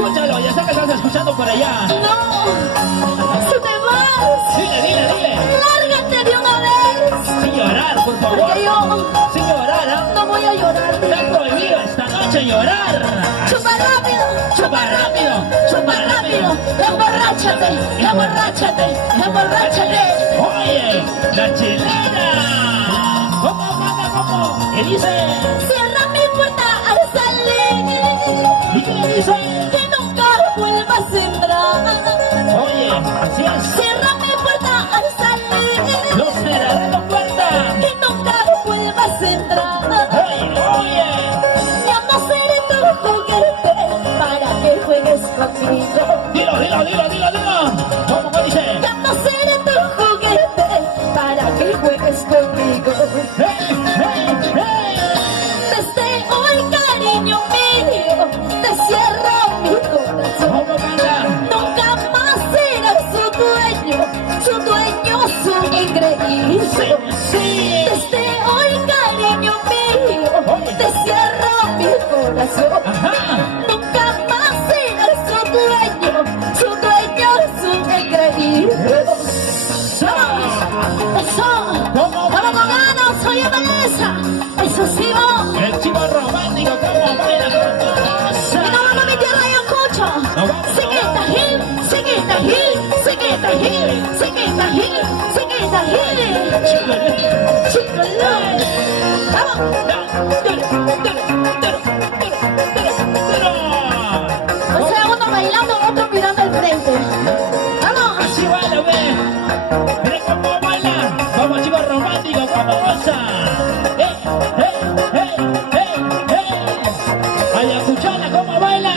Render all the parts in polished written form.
Escúchalo, ya sé que estás escuchando por allá. No, si te vas, Dile, dile, dile. lárgate de una vez. Sin llorar, por favor. Porque yo Sin llorar, ¿ah? no voy a llorar. Está prohibido esta noche llorar. Chupa rápido, Chupa rápido, chupa rápido. emborráchate, emborráchate, emborráchate. Oye, la chilena. ¿Cómo, manda, cómo? ¿Qué dice? Cierra mi puerta al salir, ¿Y qué dice? que nunca vuelvas a entrar. Oye, así es. Cierra mi puerta al salir, No cerraré la puerta. que nunca vuelvas a entrar. Oye, oye. Ya no seré tu juguete para que juegues conmigo. Dilo, dilo, dilo, dilo, dilo. ¿Cómo dice? Ya no seré tu juguete para que juegues conmigo. ¡Hey, hey, hey! Desde hoy, cariño mío, te cierro mi corazón. ¿Cómo canta? Nunca más serás su dueño, su ingreído. Sí. Desde hoy, cariño mío, te cierro mi corazón. Ajá. Nunca más serás su dueño, su engreído. Eso, ¿Cómo vamos con baila? ganas, soy Vanessa. Eso sí, vos. El chico romántico, ¿cómo baila con tu Y cosa? no vamos a mi tierra y escucho. Nos vamos. Sing it the hill, sing it the hill, sing it the hill, sing it the hill, sing it the hill. Chicolón. Vamos. O sea, uno bailando, otro mirando al frente. Vamos. Así baila, ve. Mira cómo baila. Vamos, chico romántico, ¿cómo goza? ¡Hey, hey, hey, hey, hey! Ayacuchana, ¿cómo baila?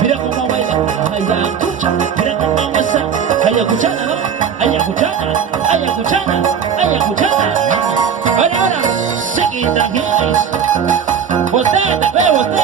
Mira cómo baila. Ayacucha, mira cómo goza. Ayacuchana, ¿no? Ayacuchana, Ayacuchana, Ayacuchana. Ahora, ahora. Seguida, guys. Boteta, ve, boteta.